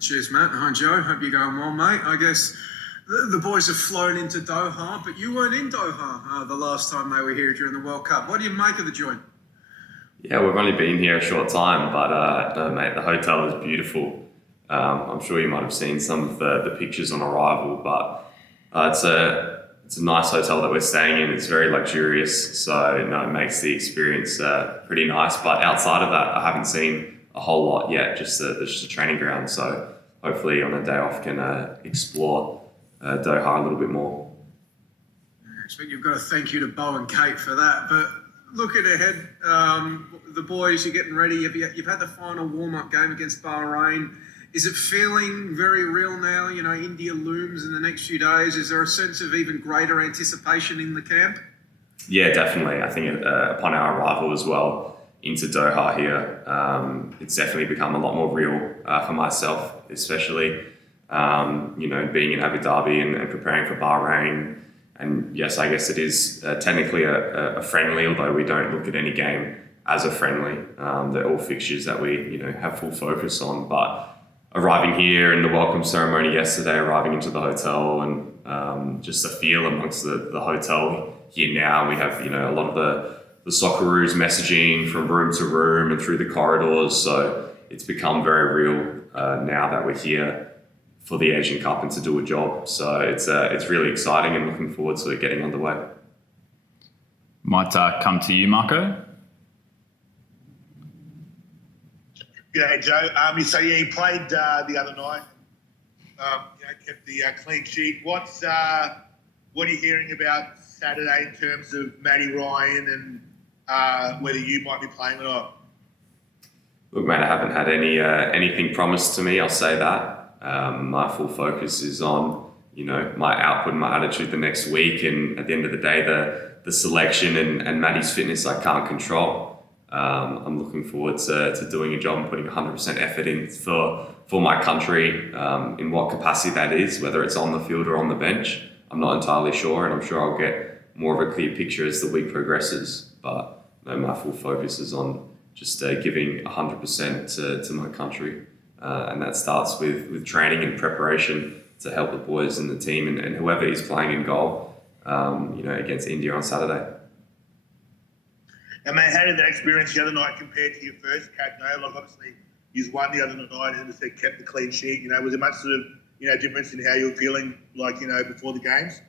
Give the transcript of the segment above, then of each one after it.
Cheers, Matt. Hi, Joe. Hope you're going well, mate. I guess the boys have flown into Doha, but you weren't in Doha the last time they were here during the World Cup. What do you make of the joint? Yeah, we've only been here a short time, but no, mate, the hotel is beautiful. I'm sure you might have seen some of the pictures on arrival, but it's a nice hotel that we're staying in. It's very luxurious, so no, it makes the experience pretty nice. But outside of that, I haven't seen a whole lot yet. Just a training ground. So hopefully on a day off can explore Doha a little bit more. I expect you've got to thank you to Bo and Kate for that. But looking ahead, the boys, you're getting ready. You've had the final warm-up game against Bahrain. Is it feeling very real now? You know, India looms in the next few days. Is there a sense of even greater anticipation in the camp? Yeah, definitely. I think upon our arrival as well into Doha here, it's definitely become a lot more real for myself, especially, being in Abu Dhabi and preparing for Bahrain. And yes, I guess it is technically a friendly, although we don't look at any game as a friendly. They're all fixtures that we, have full focus on. But arriving here in the welcome ceremony yesterday, arriving into the hotel and just the feel amongst the hotel here now, we have, a lot of the Socceroos messaging from room to room and through the corridors. So it's become very real now that we're here for the Asian Cup and to do a job. So it's really exciting and looking forward to it getting underway. Might come to you, Marco. G'day, Joe. So you played the other night. Kept the clean sheet. What are you hearing about Saturday in terms of Matty Ryan and whether you might be playing or not? Look, mate, I haven't had anything promised to me. I'll say that. My full focus is on, my output and my attitude the next week. And at the end of the day, the selection and Matty's fitness I can't control. I'm looking forward to doing a job and putting 100% effort in for my country, in what capacity that is, whether it's on the field or on the bench. I'm not entirely sure, and I'm sure I'll get more of a clear picture as the week progresses. But my full focus is on just giving 100% to my country. And that starts with training and preparation to help the boys and the team and whoever is playing in goal, against India on Saturday. And mate, how did that experience the other night compare to your first cap? Like obviously you won the other night and kept the clean sheet. Was there much sort of difference in how you were feeling before the games?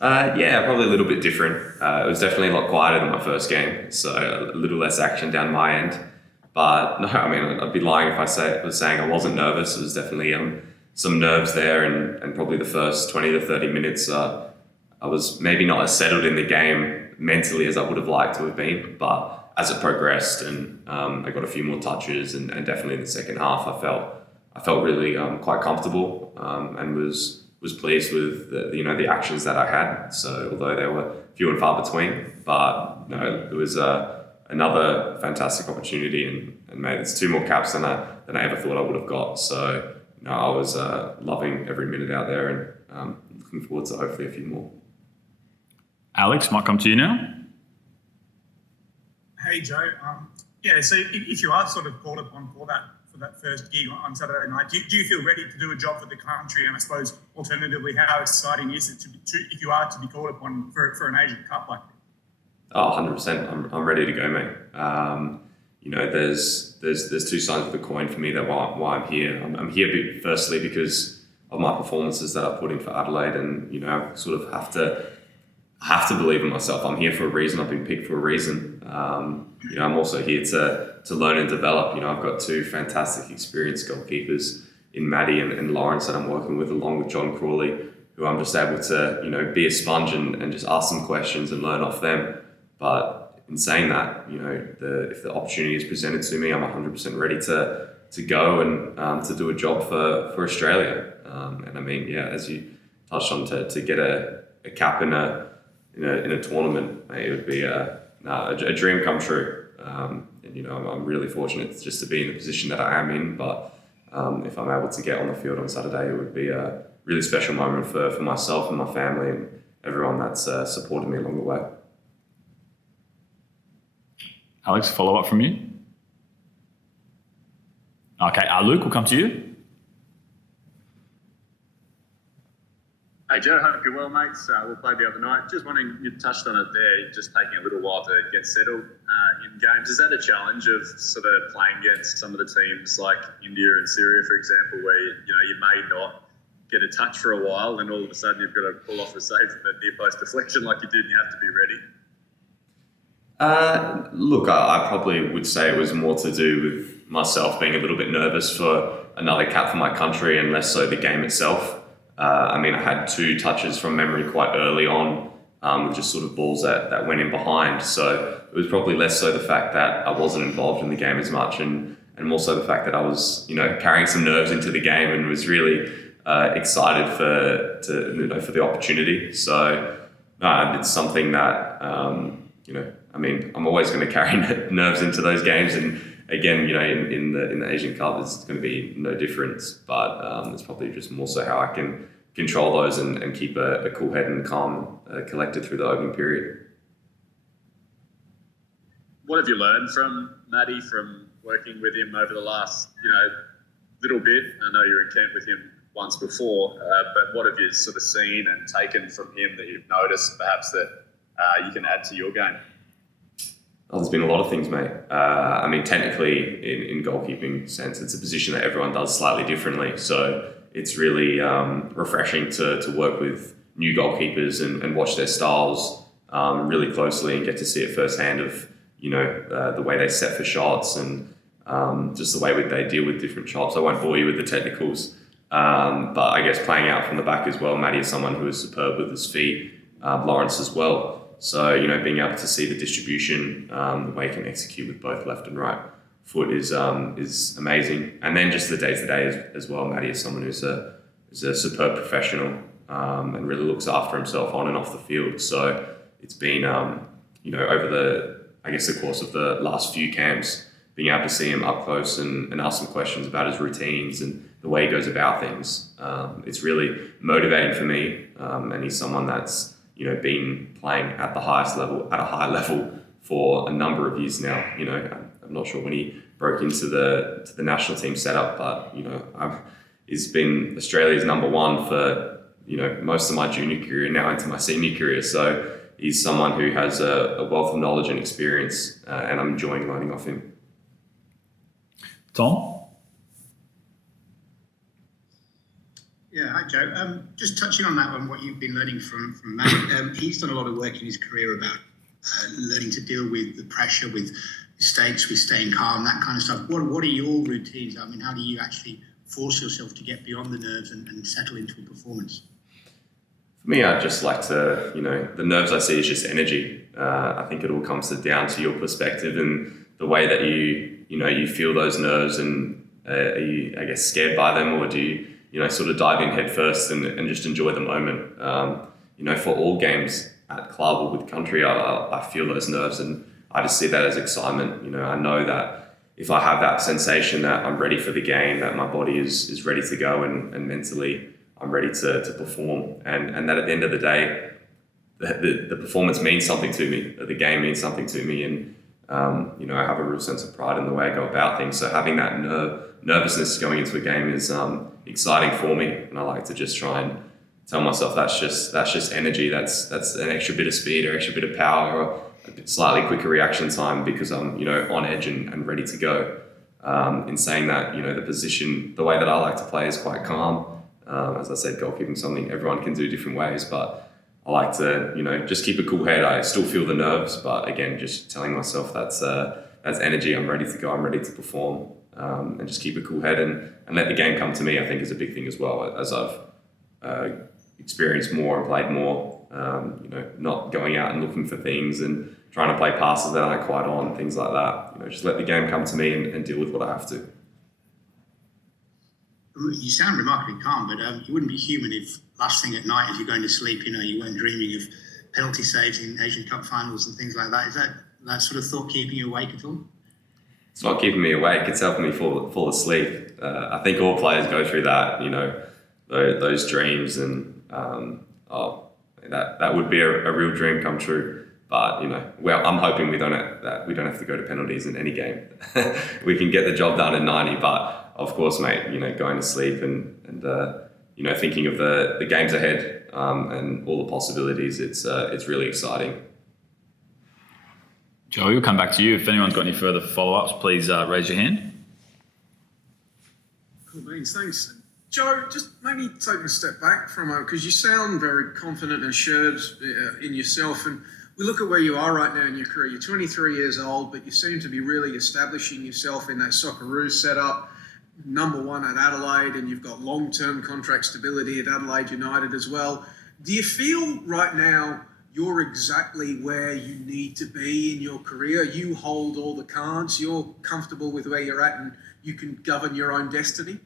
Yeah, probably a little bit different. It was definitely a lot quieter than my first game, so a little less action down my end. But no, I'd be lying if I was saying I wasn't nervous. It was definitely some nerves there, and probably the first 20 to 30 minutes, I was maybe not as settled in the game mentally as I would have liked to have been. But as it progressed and I got a few more touches, and definitely in the second half, I felt really quite comfortable and was pleased with the actions that I had. So although there were few and far between, but it was another fantastic opportunity, and mate, it's 2 more caps than I ever thought I would have got. So I was loving every minute out there, and looking forward to hopefully a few more. Alex, might come to you now. Hey Joe, so if you are sort of called upon for that first gig on Saturday night, do you feel ready to do a job for the country? And I suppose alternatively, how exciting is it if you are to be called upon for an Asian Cup like that? Oh, 100%. I'm ready to go, mate. There's 2 sides of the coin for me that why I'm here. I'm here firstly because of my performances that I put in for Adelaide, and I sort of have to believe in myself. I'm here for a reason. I've been picked for a reason. I'm also here to learn and develop. I've got 2 fantastic experienced goalkeepers in Matty and Lawrence that I'm working with, along with John Crawley, who I'm just able to be a sponge and just ask them questions and learn off them. But in saying that, if the opportunity is presented to me, I'm 100% ready to go and to do a job for Australia. As you touched on, to get a cap in a tournament, it would be a dream come true. I'm really fortunate just to be in the position that I am in. But if I'm able to get on the field on Saturday, it would be a really special moment for myself and my family and everyone that's supported me along the way. Alex, follow up from you. Okay, Luke, we'll come to you. Hey Joe, hope you're well, mates. We played the other night. Just wondering, you touched on it there, just taking a little while to get settled in games. Is that a challenge of sort of playing against some of the teams like India and Syria, for example, where you may not get a touch for a while and all of a sudden you've got to pull off a save from a near post deflection like you did and you have to be ready? Look, I probably would say it was more to do with myself being a little bit nervous for another cap for my country and less so the game itself. I had 2 touches from memory quite early on, with just sort of balls that went in behind. So it was probably less so the fact that I wasn't involved in the game as much and more so the fact that I was, carrying some nerves into the game and was really excited for the opportunity. So no, it's something that, I'm always going to carry nerves into those games. And again, in the Asian Cup, it's going to be no difference. But it's probably just more so how I can control those and keep a cool head and calm, collected through the opening period. What have you learned from Matty, from working with him over the last, little bit? I know you were in camp with him once before, but what have you sort of seen and taken from him that you've noticed perhaps that you can add to your game? Oh, there's been a lot of things, mate. Technically, in goalkeeping sense, it's a position that everyone does slightly differently. So it's really refreshing to work with new goalkeepers and watch their styles really closely and get to see it firsthand of, the way they set for shots and just the way they deal with different shots. I won't bore you with the technicals, but I guess playing out from the back as well, Matty is someone who is superb with his feet, Lawrence as well. So, being able to see the distribution, the way he can execute with both left and right foot is amazing. And then just the day-to-day as well, Matty is someone who's a superb professional and really looks after himself on and off the field. So it's been, over the course of the last few camps, being able to see him up close and ask some questions about his routines and the way he goes about things. It's really motivating for me, and he's someone that's been playing at the highest level, at a high level for a number of years now. I'm not sure when he broke into the national team setup, but he's been Australia's number 1 for most of my junior career, now into my senior career. So he's someone who has a wealth of knowledge and experience, and I'm enjoying learning off him. Tom? Yeah, hi Joe. Just touching on that one, what you've been learning from Matt. He's done a lot of work in his career about learning to deal with the pressure, with mistakes, with staying calm, that kind of stuff. What are your routines? How do you actually force yourself to get beyond the nerves and settle into a performance? For me, I just like to, the nerves I see is just energy. I think it all comes down to your perspective and the way that you feel those nerves, and are you, I guess, scared by them, or do you, sort of dive in head first and just enjoy the moment. For all games at club or with country, I feel those nerves and I just see that as excitement. I know that if I have that sensation that I'm ready for the game, that my body is ready to go and mentally I'm ready to perform. And that at the end of the day, the performance means something to me, the game means something to me. And, I have a real sense of pride in the way I go about things. So having that nervousness going into a game is exciting for me, and I like to just try and tell myself that's just energy, that's an extra bit of speed or extra bit of power or a bit slightly quicker reaction time because I'm on edge and ready to go. In saying that, the way that I like to play is quite calm. As I said, goalkeeping is something everyone can do different ways, but I like to just keep a cool head. I still feel the nerves, but again, just telling myself that's energy. I'm ready to go. I'm ready to perform. And just keep a cool head and let the game come to me, I think, is a big thing as well. As I've experienced more and played more, not going out and looking for things and trying to play passes that aren't quite on, things like that. Just let the game come to me and deal with what I have to. You sound remarkably calm, but you wouldn't be human if last thing at night as you're going to sleep, you weren't dreaming of penalty saves in Asian Cup finals and things like that. Is that sort of thought keeping you awake at all? It's not keeping me awake, it's helping me fall asleep. I think all players go through that, those dreams, and that would be a real dream come true. But I'm hoping we don't have to go to penalties in any game. We can get the job done in 90. But of course, mate, going to sleep and thinking of the games ahead and all the possibilities, it's really exciting. Joe, we'll come back to you. If anyone's got any further follow-ups, please raise your hand. Cool beans, thanks. Joe, just maybe taking a step back from it, because you sound very confident and assured in yourself. And we look at where you are right now in your career. You're 23 years old, but you seem to be really establishing yourself in that Socceroos setup. Number one at Adelaide, and you've got long-term contract stability at Adelaide United as well. Do you feel right now you're exactly where you need to be in your career? You hold all the cards, you're comfortable with where you're at, and you can govern your own destiny?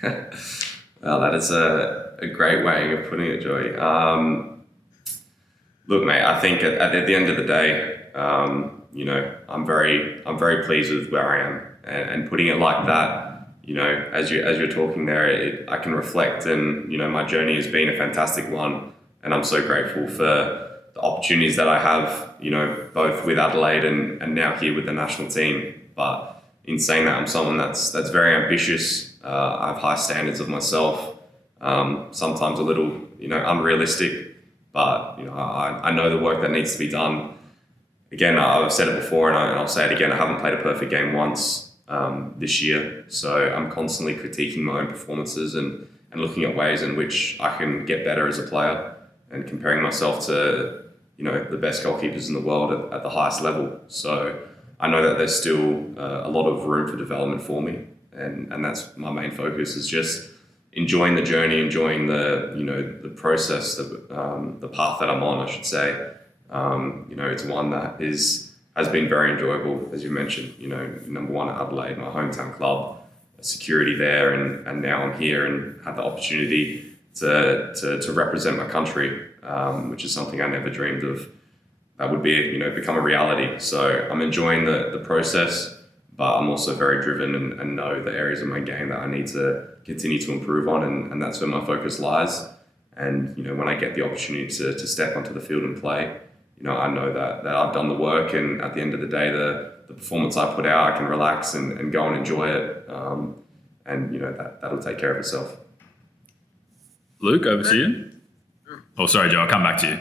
Well, that is a great way of putting it, Joey. Look, mate, I think at the end of the day, I'm very pleased with where I am, and putting it like that, as you're talking there, I can reflect, and my journey has been a fantastic one, and I'm so grateful for the opportunities that I have, both with Adelaide and now here with the national team. But in saying that, I'm someone that's very ambitious. I have high standards of myself, sometimes a little, unrealistic, but, I know the work that needs to be done. Again, I've said it before, and I'll say it again, I haven't played a perfect game once this year, so I'm constantly critiquing my own performances and looking at ways in which I can get better as a player, and comparing myself to, the best goalkeepers in the world at the highest level. So I know that there's still a lot of room for development for me. And that's my main focus, is just enjoying the journey, enjoying the process, the path that I'm on, I should say. It's one that has been very enjoyable, as you mentioned. Number one at Adelaide, my hometown club, security there, and now I'm here and have the opportunity to represent my country, which is something I never dreamed of that would be become a reality. So I'm enjoying the process. But I'm also very driven and know the areas of my game that I need to continue to improve on, and that's where my focus lies. And when I get the opportunity to step onto the field and play, I know that I've done the work, and at the end of the day, the performance I put out, I can relax and go and enjoy it, and that'll take care of itself. Luke, over to you. Oh, sorry, Joe, I'll come back to you.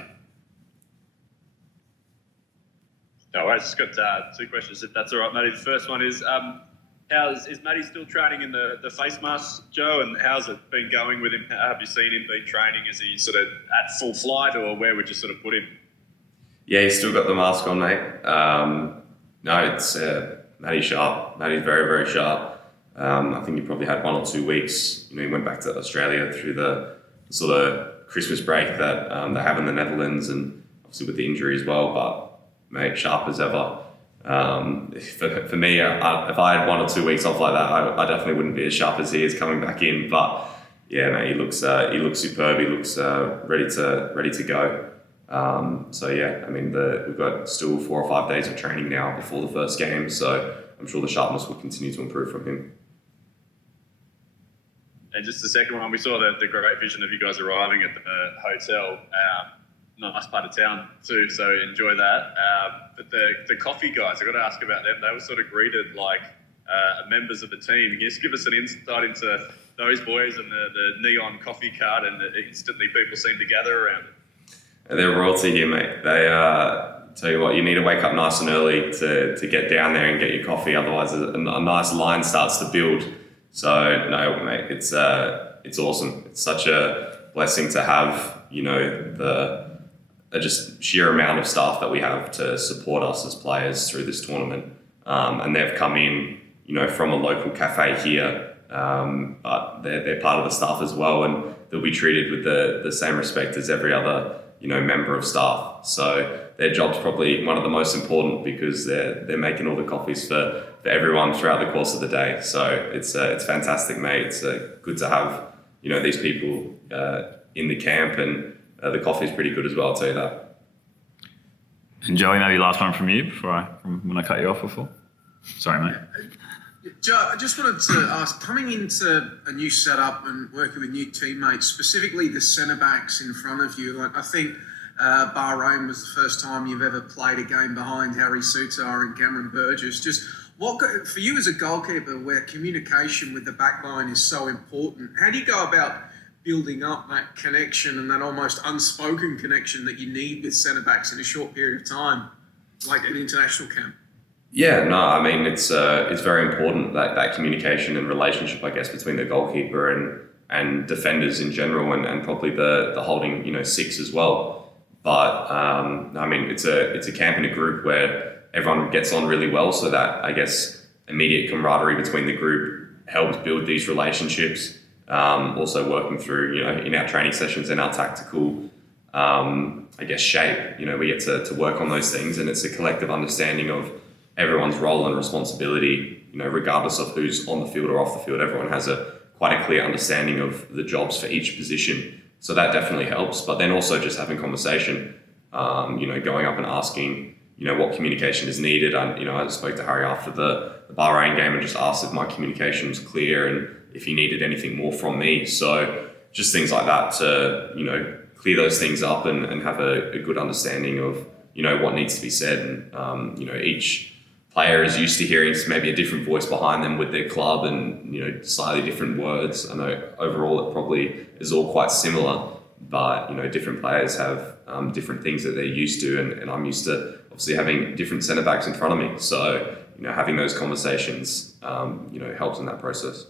No, I just got two questions, if that's all right, Matty. The first one is, is Matty still training in the face mask, Joe? And how's it been going with him? Have you seen him been training? Is he sort of at full flight, or where would you sort of put him? Yeah, he's still got the mask on, mate. No, it's Matty's sharp. Matty's very, very sharp. I think he probably had 1 or 2 weeks. He went back to Australia through the sort of Christmas break that they have in the Netherlands, and obviously with the injury as well, but mate, sharp as ever. For me, if I had 1 or 2 weeks off like that, I definitely wouldn't be as sharp as he is coming back in. But yeah, mate, he looks superb. He looks ready to go. So yeah, I mean, we've got still 4 or 5 days of training now before the first game, so I'm sure the sharpness will continue to improve from him. And just the second one, we saw the great vision of you guys arriving at the hotel. Nice part of town too, so enjoy that. But the coffee guys, I've got to ask about them. They were sort of greeted like members of the team. Can you just give us an insight into those boys and the neon coffee cart, and instantly people seem to gather around it? They're royalty here, mate. They tell you what, you need to wake up nice and early to get down there and get your coffee. Otherwise, a nice line starts to build. So no, mate, it's awesome. It's such a blessing to have, the just sheer amount of staff that we have to support us as players through this tournament. And they've come in, from a local cafe here, but they're part of the staff as well, and they'll be treated with the same respect as every other, member of staff. So their job's probably one of the most important, because they're making all the coffees for everyone throughout the course of the day. So it's fantastic, mate. It's good to have, these people in the camp, and the coffee's pretty good as well, I'll tell you that. And Joey, maybe last one from you from when I cut you off before. Sorry, mate. Joe, I just wanted to ask, coming into a new setup and working with new teammates, specifically the centre-backs in front of you, like I think Bahrain was the first time you've ever played a game behind Harry Souttar and Cameron Burgess. Just for you as a goalkeeper, where communication with the back line is so important, how do you go about building up that connection and that almost unspoken connection that you need with centre backs in a short period of time, like an international camp? Yeah, no, I mean it's very important that communication and relationship, I guess, between the goalkeeper and defenders in general, and probably the holding six as well. But I mean it's a camp in a group where everyone gets on really well, so that I guess immediate camaraderie between the group helps build these relationships. Also working through in our training sessions and our tactical I guess shape, we get to work on those things, and it's a collective understanding of everyone's role and responsibility, regardless of who's on the field or off the field. Everyone has quite a clear understanding of the jobs for each position. So that definitely helps. But then also just having conversation, going up and asking, what communication is needed. I spoke to Harry after the Bahrain game and just asked if my communication was clear and if he needed anything more from me. So just things like that to, clear those things up and have a good understanding of, what needs to be said. And, each player is used to hearing maybe a different voice behind them with their club and, slightly different words. I know overall it probably is all quite similar, but, different players have different things that they're used to. And I'm used to obviously having different centre backs in front of me. So, having those conversations, helps in that process.